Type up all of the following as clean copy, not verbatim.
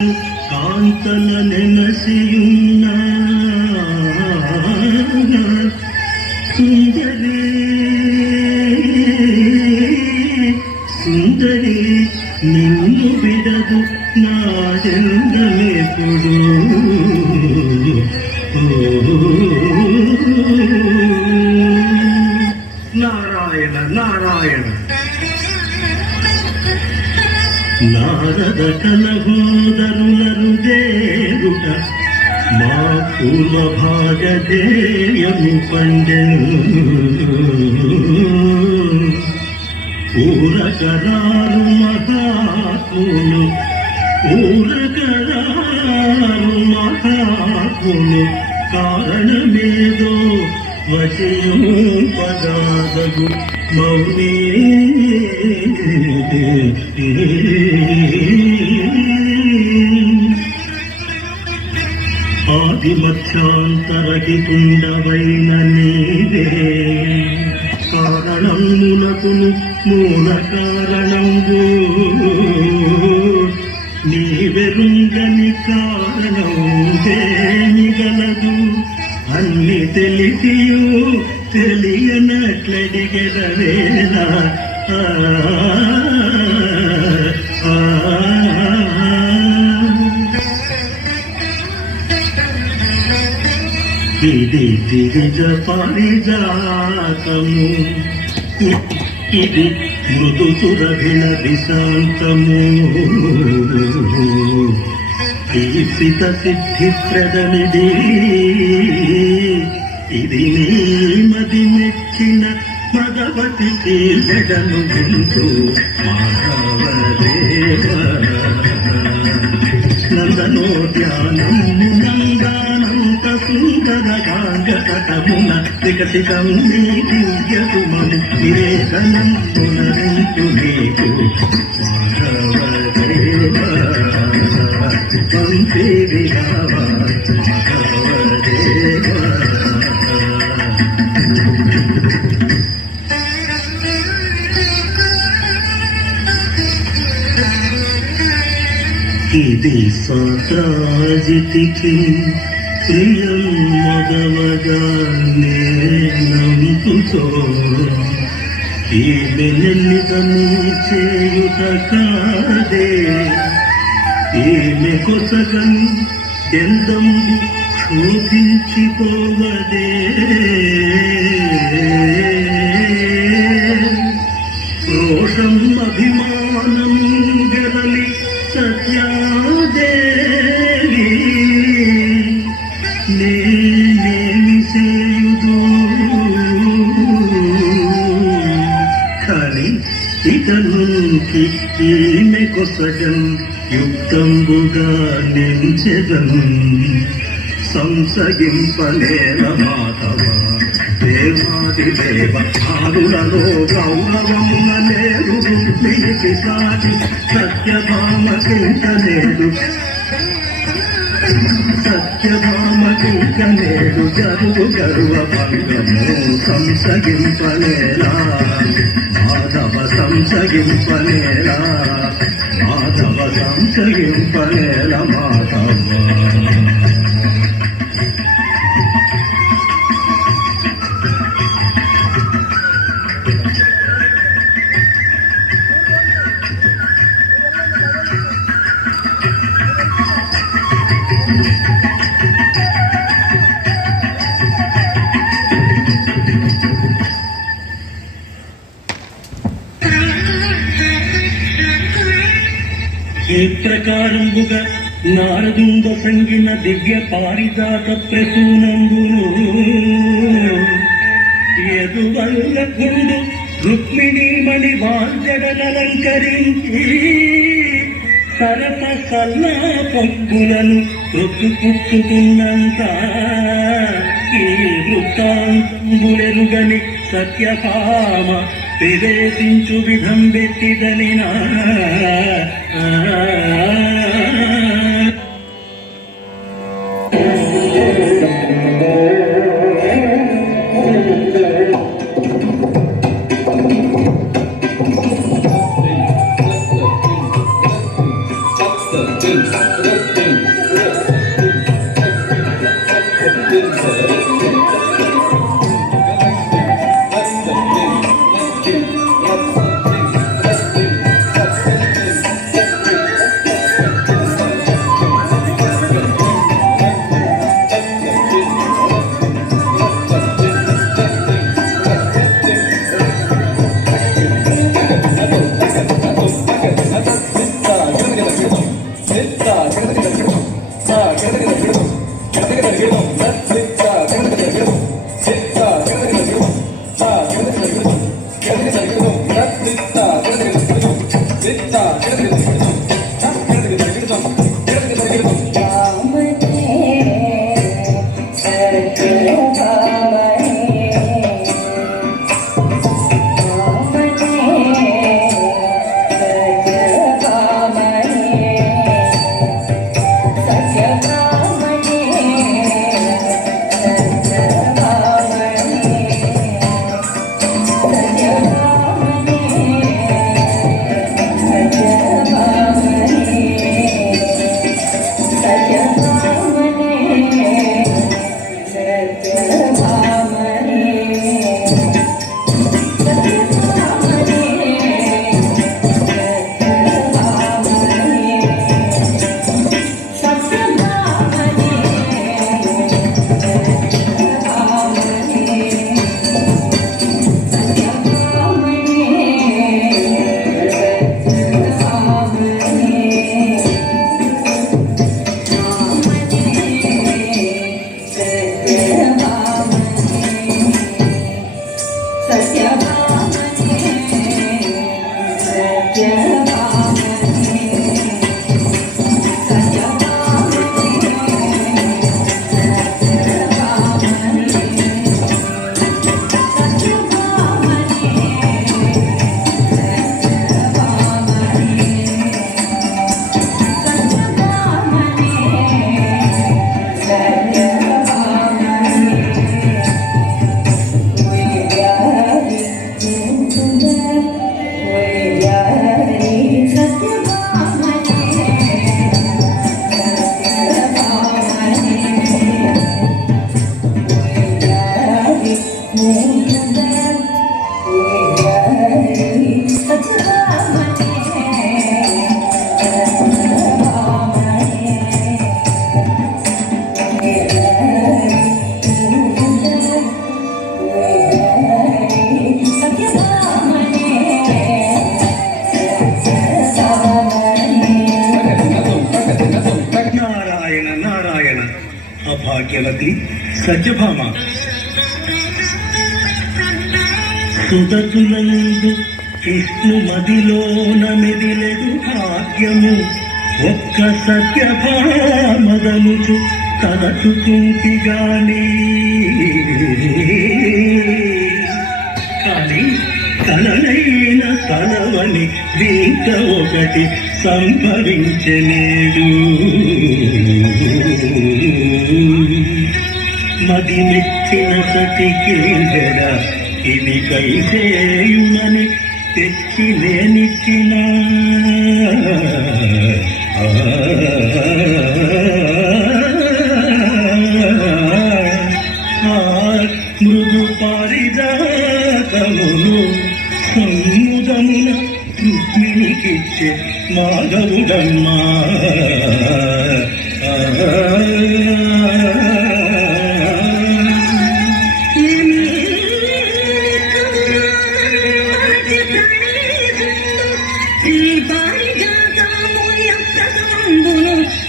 ಕಾಂತನ ನೆನಸಿಯುನ್ನ ಸುಂದರಿ ಸುಂದರಿ ನಿನ್ನು ಬಿಡದು ನಾಡೆಂದಲೇ ಕೊಡು ನಾರಾಯಣ ನಾರಾಯಣ ನಾರದ ಕಲಹೋದರುಲರು ದೇರುಡ మా పూర్వ భాగధేయము పండెను ఊరకరారు మహాత్ములు ఊరకరారు మహాత్ములు కారణమేదో వచయం పదాదగు మౌనే ఆది మధ్యాంతరహితుండవైన నీవే కారణమునకును మూల కారణంబు నీవెరుంగని కారణం దేనిగలదు అన్ని తెలిసియు తెలియనట్లడిగెదవేనా ఇది దివిజ పారిజాతము ఇది మృదుసురభిల విశాంతము ఈసిత సిద్ధిప్రదమిది ఇది నీ మది మెచ్చిన మదవతి తీర్చడను వింటూ మాధవదేవ నందనోద్యానము నందానంత సుందర గాంగతమున వికసితం నీ దివ్యసుమము వివేకనం పునరించు నీకు మాధవదేవ పంచే విరావ మాధవదేవ ఇది సాతాజితికి ప్రియం మదవగా నేనంపుతో ఈమె నెల్లిదము చేయుట కాదే ఈమె కొసగను ఎందంబు క్షోభించిపోవదే రోషం అభిమానం గెలలి సత్యాదేవి నేనేమి చేయుదు కానీ ఇతనుకి ఈమె కొసగం యుక్తంబుగా నించెదం సంసగింపలేల మాధవ దేవాదిదేవ ఆరులలో గౌరవమున లేదు రుక్మిణికి సాటి సత్యభామకింకనేడు సత్యభామకింకనేడు గరువు గరువ భంగము సంసగింపలేలా మాధవ సంసగింపలేలా మాధవ సంసగింపలేల మాధవ ఈ ప్రకారంబుగా నారదుండ సంగిన దివ్య పారిజాత ప్రసూనంబును ఎదువల్ల గుండు రుక్మిణీమణి వాంజడనలంకరించి సరస సల్లా పప్పులను రొక్కుపుచ్చుకున్నంత ఈ వృత్తాంబులెరుగని సత్యభామ వివేచించు విధం వెట్టిదనినా Good. అభాగ్యవతి సత్యభామ సుదతులందు విష్ణు మదిలోన మెదిలెడు భాగ్యము ఒక్క సత్యభామదనుచు తలచుకుంటిగాని కానీ తననైన తలవని దీంత ఒకటి సంభవించలేడు. మది మెచ్చిన సతికేడ ఇది కైసేయుమని తెచ్చి నేనిచ్చిన మృదు పారిజాతమును సముదమున రుక్మిణికిచ్చే మాధవుడమ్మా.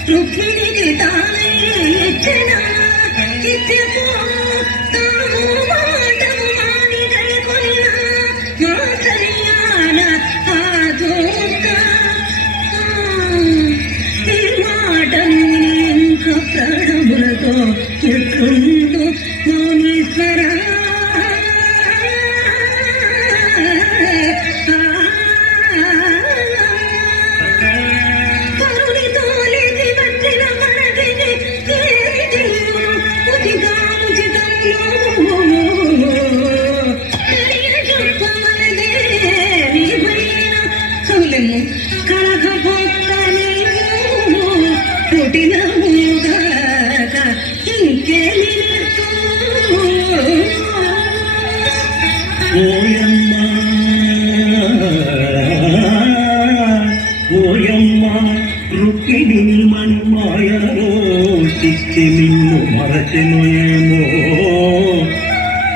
రుక్మిణికి తానే ఇచ్చిన ఇచ్చేపో తాము మాటము మాని గైకొనిన మా కళ్యాణ ఆదోక ఈ మాటను ఇంకా ప్రాణములతో ఎట్లుండు మౌనీశ్వర. ఓయమ్మ రుక్మిణి మన్మాయలో చిక్కి నిన్ను మరచెను ఏమో.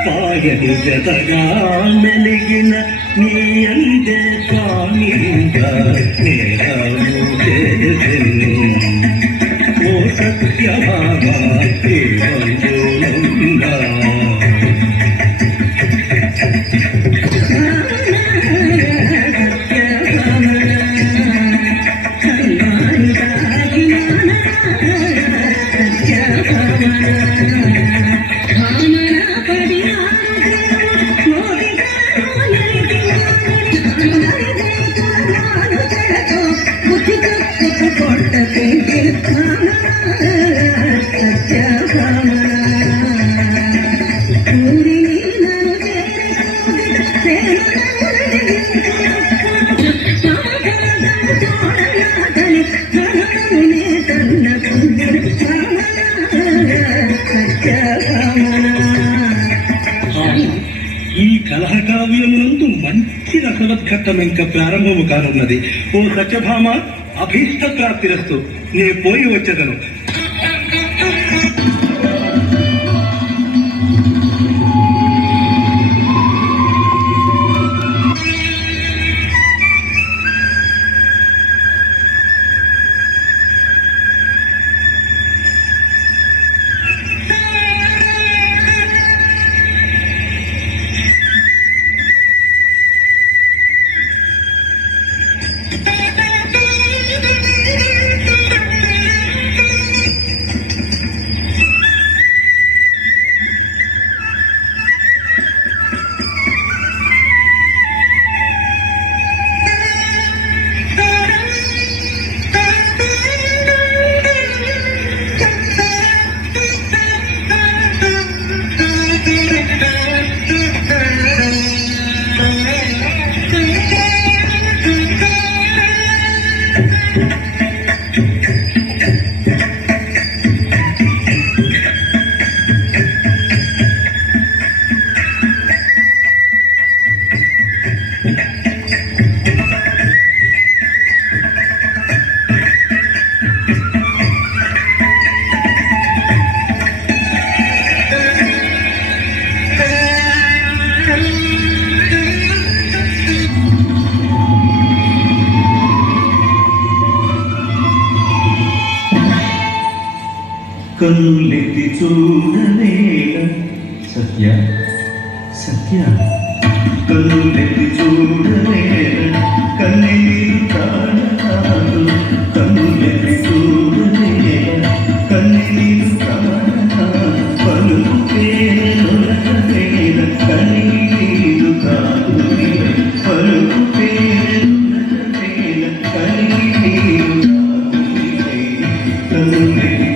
పాయని జతగా మెలిగిన నీ అందే స్వామి నేరము చేసింది. రసవత్ఘట్టం ఇంకా ప్రారంభము కానున్నది. ఓ సత్యభామ, అభీష్ట ప్రాప్తిరస్తు. నే పోయి వచ్చేదను. కన్నులెత్తి చూడవేళ సత్య సత్య కన్నులెత్తి చూడవేళ కన్నీరు కారణాలు కన్నులెత్తి చూడవేళ కన్నీరు కారణాలు పలుకు పేరువేళ కన్నీరు కాదు పలుకు పేరువేళ కన్నీరు కన్నులెత్తి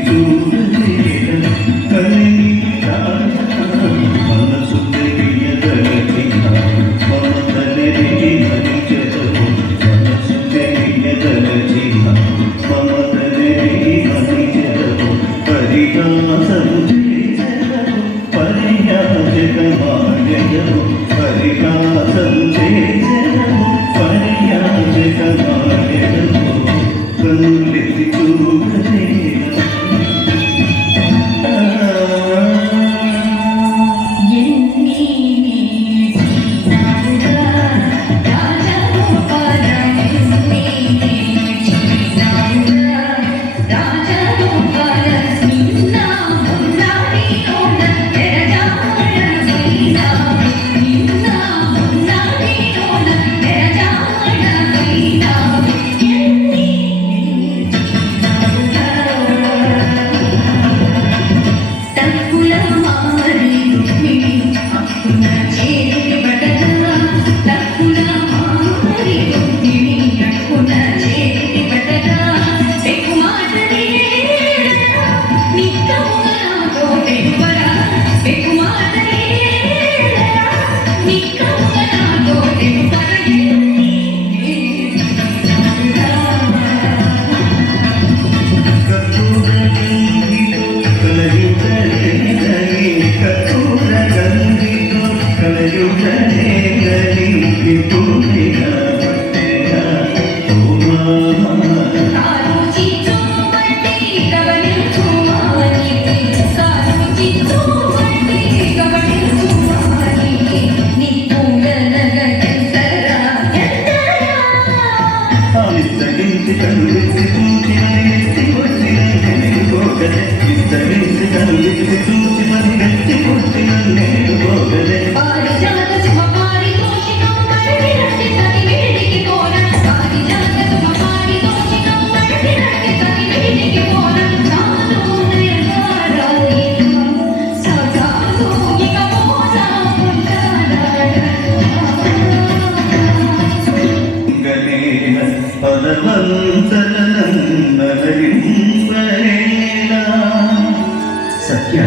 సత్య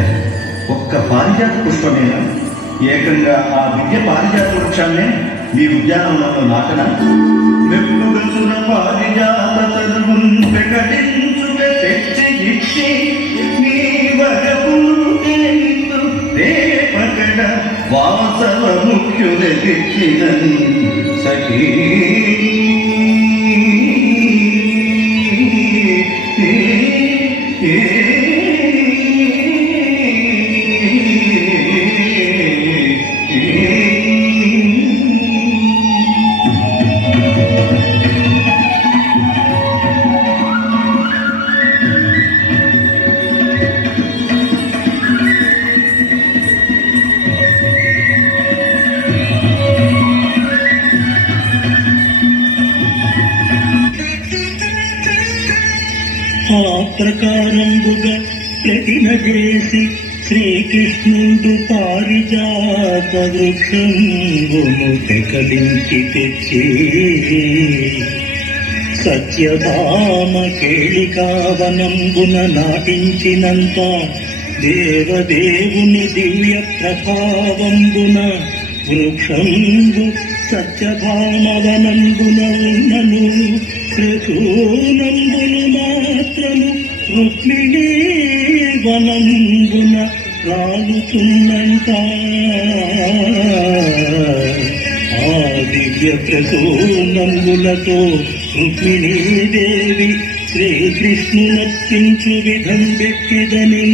ఒక్క పారిజాత పుష్పమేనా? ఏకంగా ఆ విద్య పారిజాత వృక్షాన్నే మీ ఉద్యానవనంలో నాటన మెప్పుగచున పారిజాత తరువున్ ప్రకటించుగా తెచ్చి ఇచ్చి నీ వరపును రేపకడ వాసవ ముఖ్యులెక్కినని సఖీ ఆ ప్రకారంబుగా ప్రతిన చేసి శ్రీకృష్ణుడు పారిజాత వృక్షంబును పెకలించి తెచ్చి సత్యభామ కేళికావనంబున నాటించినంత దేవదేవుని దివ్య ప్రభావంబున వృక్షంబు సత్యభామవనంబున ఉన్నను ప్రసూనంబును మాత్రము రుక్మిణీ వనంబున రాలుతున్నంత ఆ దివ్య ప్రసూనంబులతో రుక్మిణీదేవి శ్రీకృష్ణునర్చించు విధం వ్యక్తిదని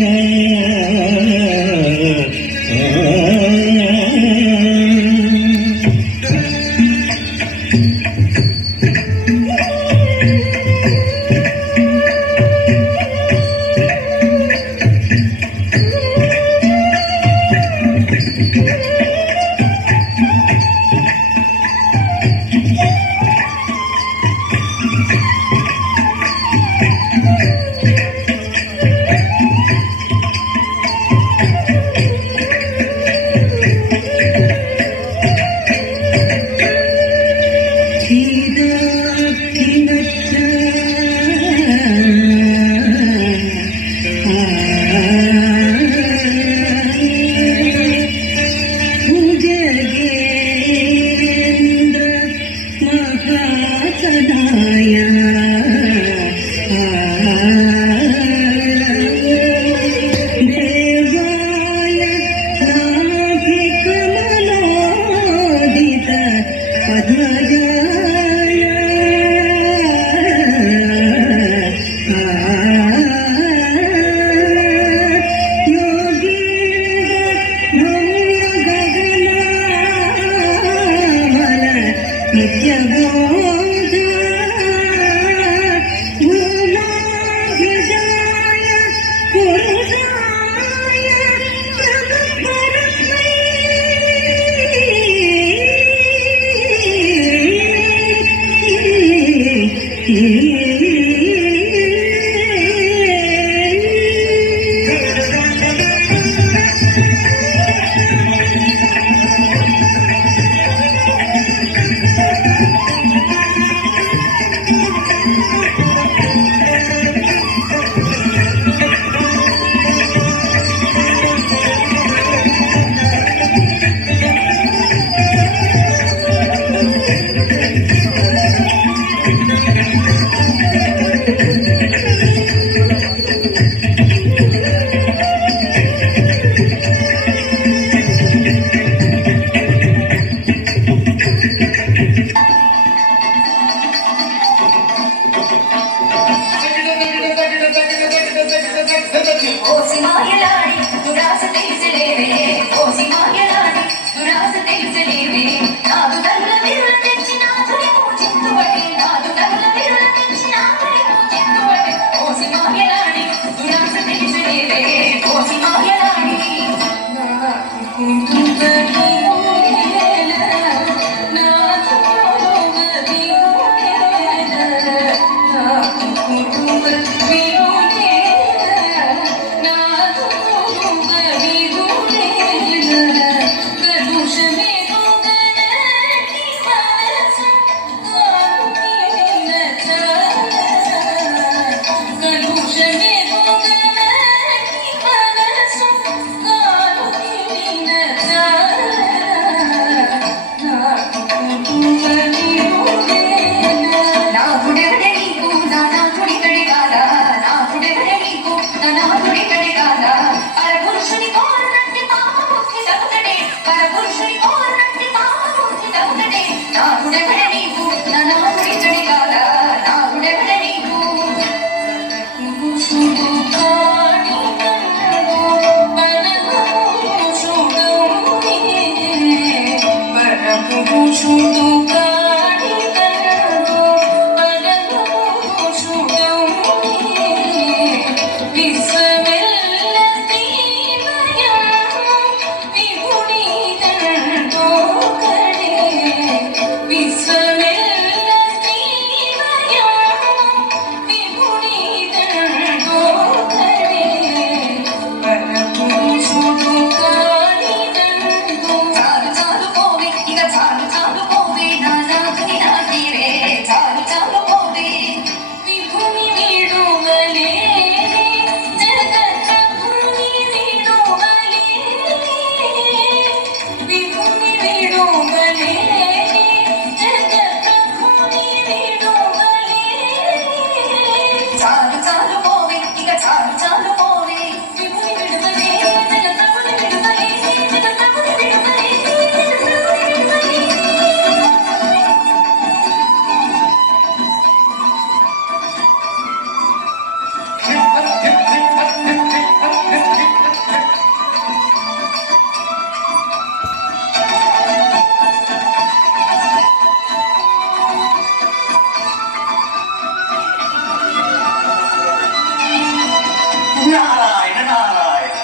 నారాయణ నారాయణ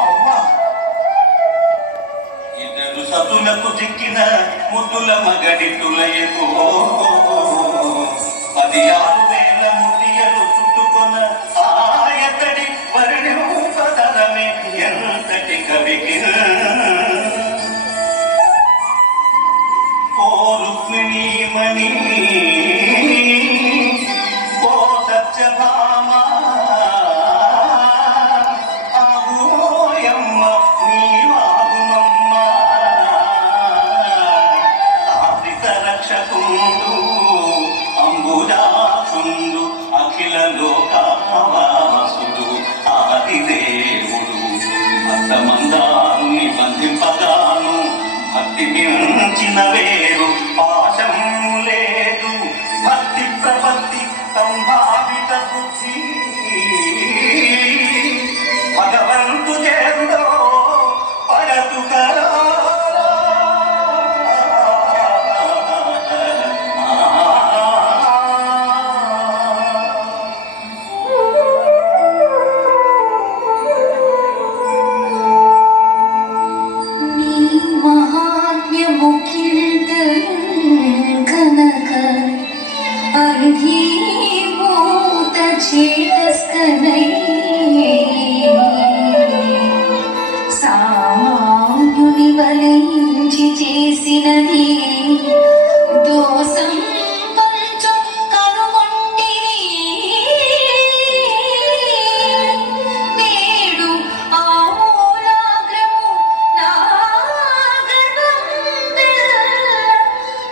అమ్మా ఇద్దరు సతులకు చిక్కిన ముద్దుల మగడి తులయకు 16,000 ముడియలు చుట్టుకొన ఆయతడి పరిణూపదనమే ఎంతటి కవికి ఓ రుక్మిణీమణి ఓ సత్యభామ అంబుజాసుండు అఖిల లోకవాసుడు ఆదిదేవుడు భక్తమందాన్ని బంధింపగాను భక్తి మించిన వేరు పాశం లేదు భక్తి ప్రపత్తి సంభావిత బుద్ధి భగవంతు చేరుడో పడతు కరా సామాన్యుని వలించి చేసినది దోసం కొంచెం కనుగొంటిరి నేడు ఆమూలాగ్రము నాగడంబె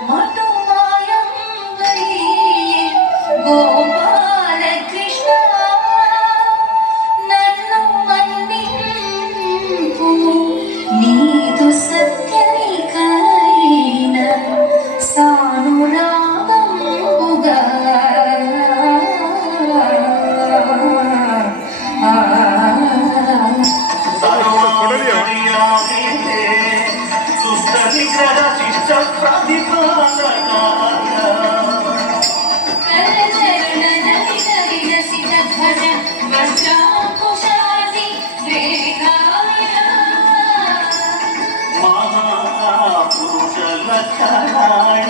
మటుమాయం గలియే గోపాలకృష్ణ నన్ను మన్నింపు నీదు సత్యనికైన సానురాగంబుగా సుష్ట నిగ్రహ శిష్ట ప్రతిపాదన మహాపురుష లక్షణాయ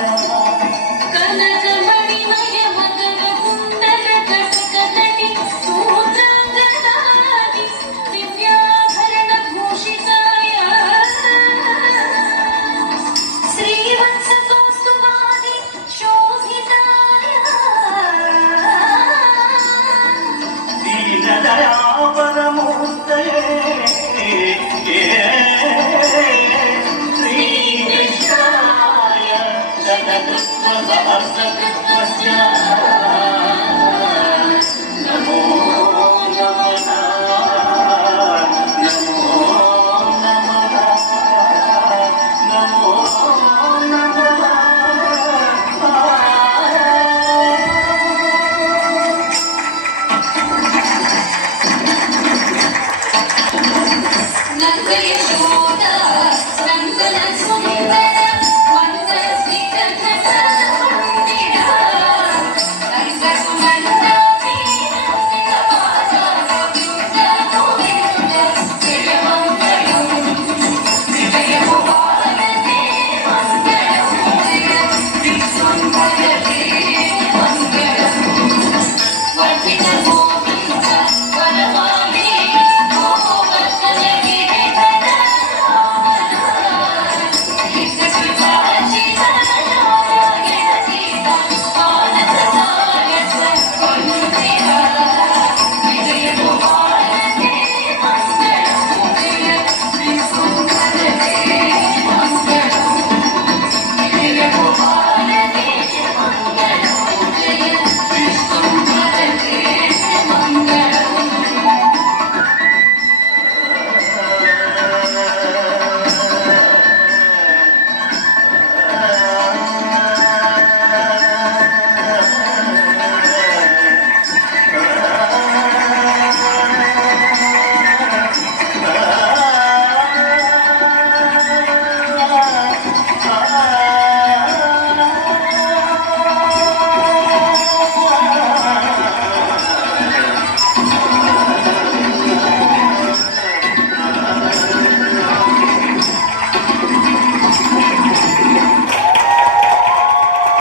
దీనదయాపరమూర్తయే శ్రీకృష్ణాయ జగద్గురు